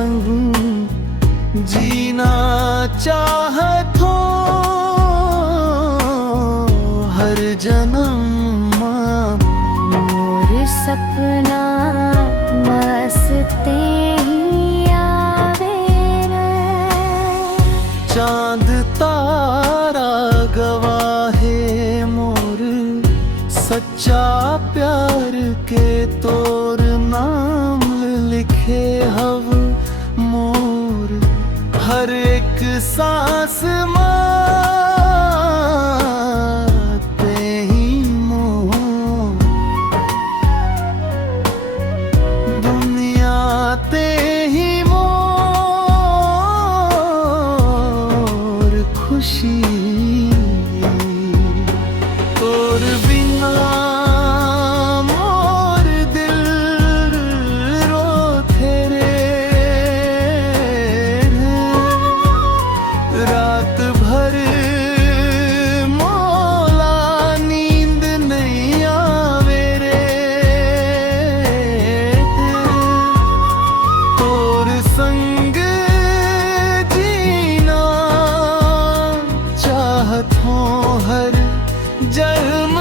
संग जीना चाहत हो हर जन्म। मोर सपना मस्ते ही आवे रे। चांद तारा गवाहे मोर सच्चा प्यार के तोर नाम लिखे हव मोर हर एक सांस माते ही मोर। दुनिया ते ही मोर खुशी तोर बिना मोर दिल रोथे रे। रात भर मोला नींद नहीं आवे रे। तोर संग जीना चाहत हूँ हर जन्म।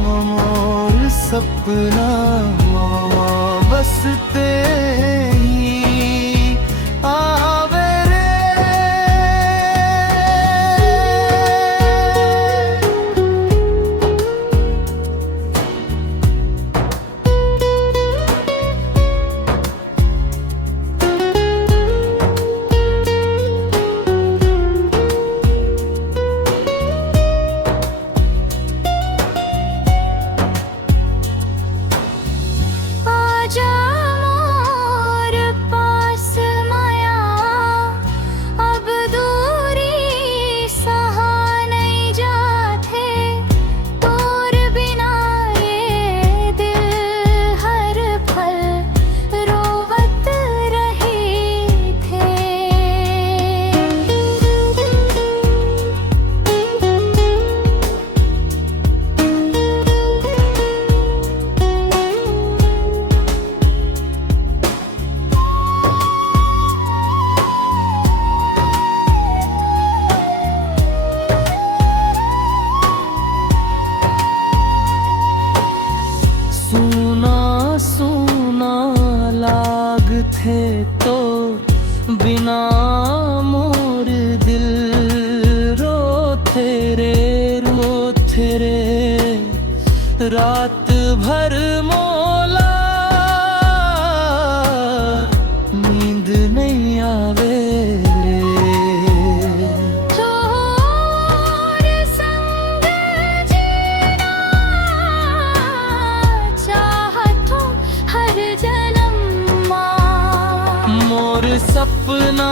मोर सपना बसते ही आवे रे। आजा मोर पास माया अब दूरी सहा नहीं जाते। तोर बिना ये दिल हर पल रोवत रहे थे। सुना सुना लाग थे तो बिना मोर दिल रोथे रे। रात भर मोला नींद नहीं आवे रे। तोर संग जीना चाहत हूँ हर जन्म। मोर सपना